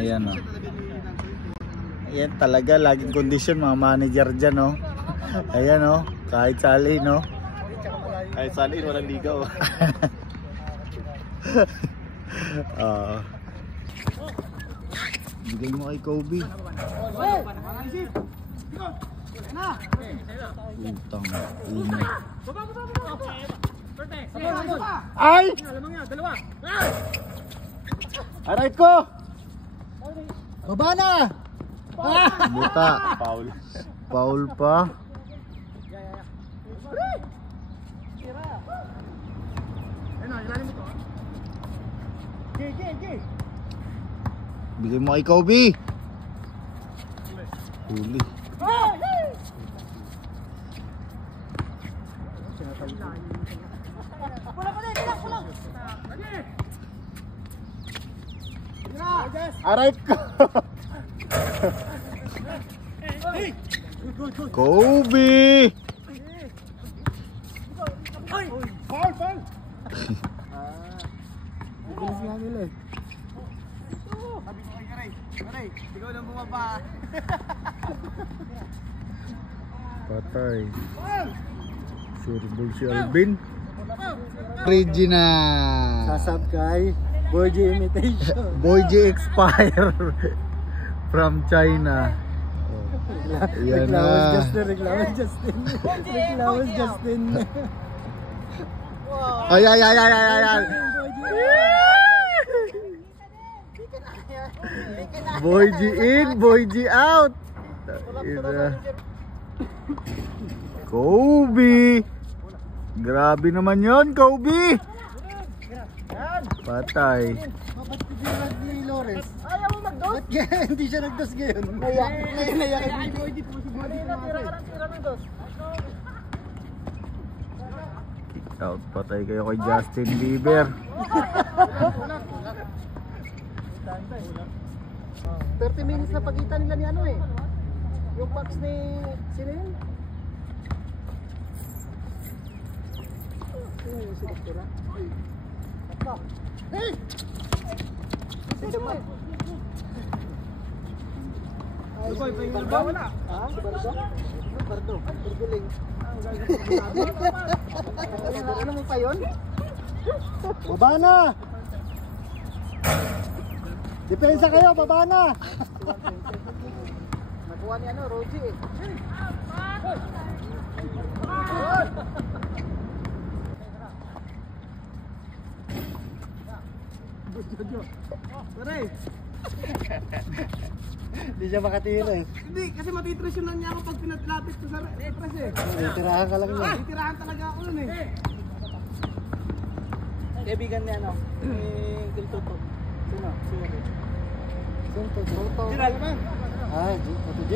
Ayan o. Ayan talaga, laging kondisyon mga manager dyan o. Ayan o, kahit salin o. Kahit salin, walang ligaw. Bigay mo kay Kobe. Utang init. Ay! Aray ko! Baba na! Buta. Foul. Foul pa. Bigay mo kay Kobe. Huli. Aray ko. Kobe. Foul, foul. Bilis nga nila eh. Sabi ko kay Aray, ikaw lang bumaba. Patay. Surbol si Alvin. Regina. Sasab kay Boy G imitation. Boy G expire from China. Yan na. Reklamos Justin. Ay. Boy G in, Boy G out. Kobe. Grabe naman yon, Kobe. Patay. Ba't pinirad ni Lawrence? Ayaw mo magdos? Ba't hindi siya nagdos ngayon? Nayak kay Boy G. Tira ng dos. Out, patay kayo kay Justin Bieber. 30 minutes na pagitan nila ni ano eh. Yung box ni sino yun? Sino yung sinistira? Hey! Sino ba? Ay, Bardo wala. Ha? Bardo? Bardo. Barduling. Ano mo pa yun? Baba na! Depensa kayo, baba na! Nakuha ni ano, Roji eh. Taray! Hindi siya makatira eh. Hindi, kasi matitrasyonan niya ako pag pinatlapit ko sa press eh. Tirahan ka lang yun. Titirahan talaga ako nun eh. Kaibigan niya ano, ni Kiltuto. Sino? Toto. Gerald. Ah, Toto J?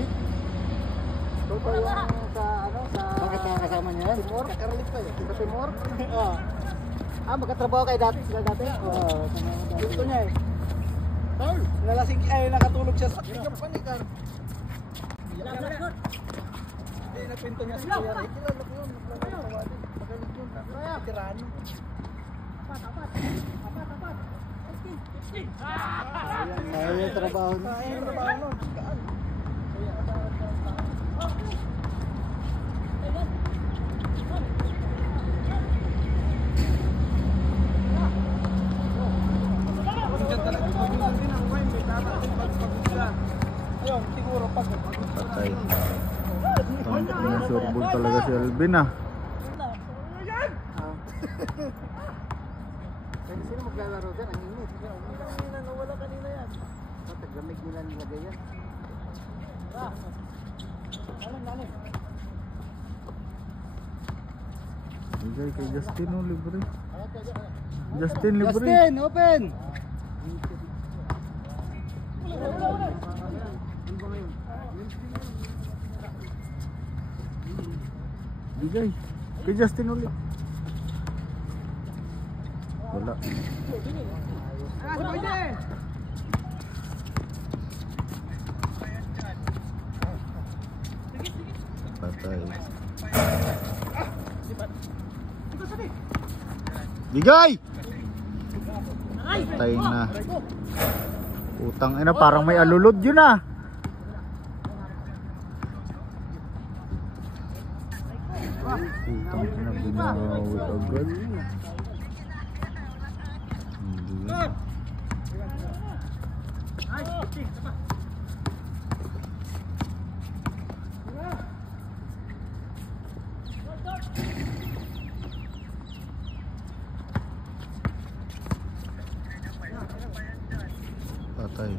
Toto yung sa ano, sa... Bakit nakakasama niya yan? Timor? Karalit pa eh. Sa Timor? Oo. Magkatrabaho kayo dati? Sila dati? Oo. Gusto niya eh. Paul! Nalasing, ay nakatulog siya sa... Panikar. Hindi, nagpinto niya sa kuya. Kilala ko yun. Magalit yun. Tirano. Tapat. Ayaw yung trabaho na. Ayaw yung trabaho nun. Ayun, siguro pag Patay. Surbol talaga si Alvin ah. sino maglalaro dyan? Ang init. Kanina, nawala kanina yan. Taglamig nila nilagay yan. Lalim. Bigay kay Justin o libre. Justin libre. Justin, open! Bigay kay Justin ulit. Wala. Patay. Bigay! Patay na. Utang ina, parang may alulod yun ah. Utang ina, binawit agad. Patay.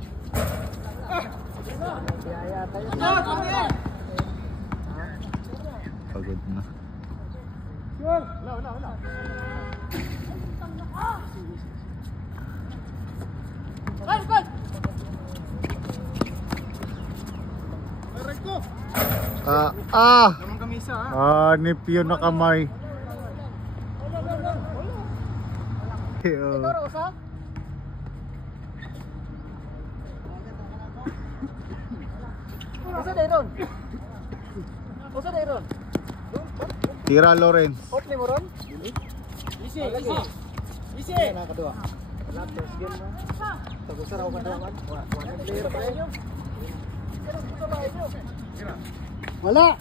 Pagod na. Nip yun na kamay. Tira Lawrence. Otle mo ron? Easy. Nakakadua. Tagusan ako kaduangan. Wala.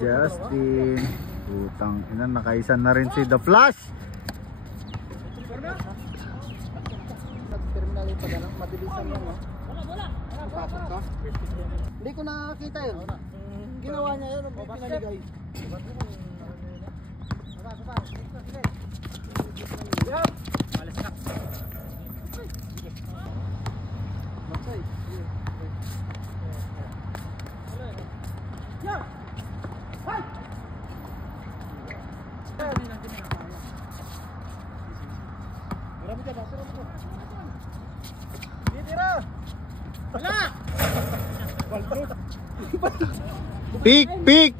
Justin. Utang ina, nakaisa na rin si The Flash. Terminal yung pagano, mabilisan yan, no? Pasok ka? Hindi ko nakakita yun. Ginawa niya yun, may pinaligay. Malas ka. Magsay. Pick, pick.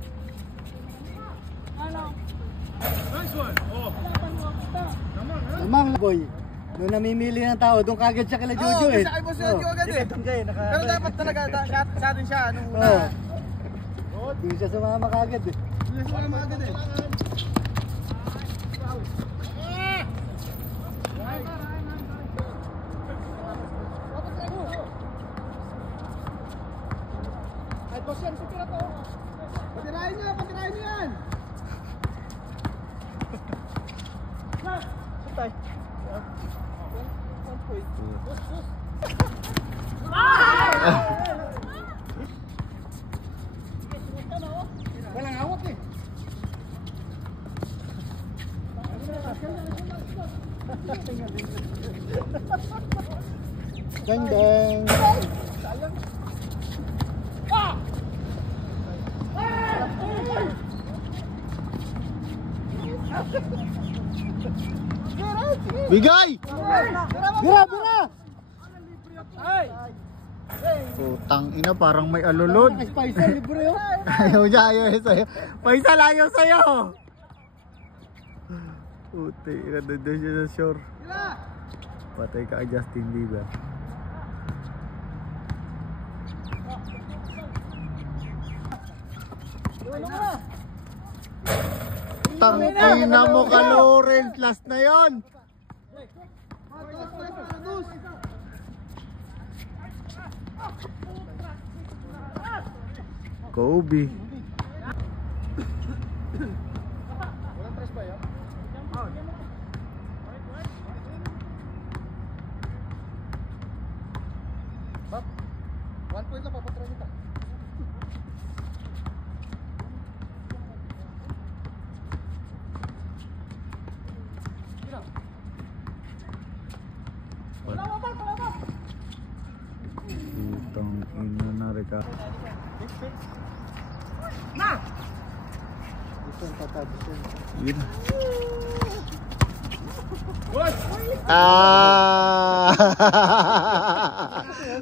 Lamang boy. Doon namimili ng tao, doon kagad siya kila Jojo eh. Sakay mo si Jojo agad eh. Pero dapat talaga sa atin siya nung una. Doon siya sumama kagad eh. Sumama agad eh. Ay, boss yan, sipira to. Patirahin niyo yan. Sutay. Walang awak eh. Deng. Bigay! Bira! Utang ina, parang may alulod. Spicer, libre yun. Ayaw sa'yo. Paisal, ayaw sa'yo. Puti, ina, doon siya sa shore. Patay ka kay Justin Bieber. Tangina mo ka, Lawrence. Last na yon. Kobe. Bap, 1 point lang, papatry kita. Utang ina na reka. Yun.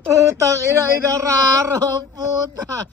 Utang ina raro puta.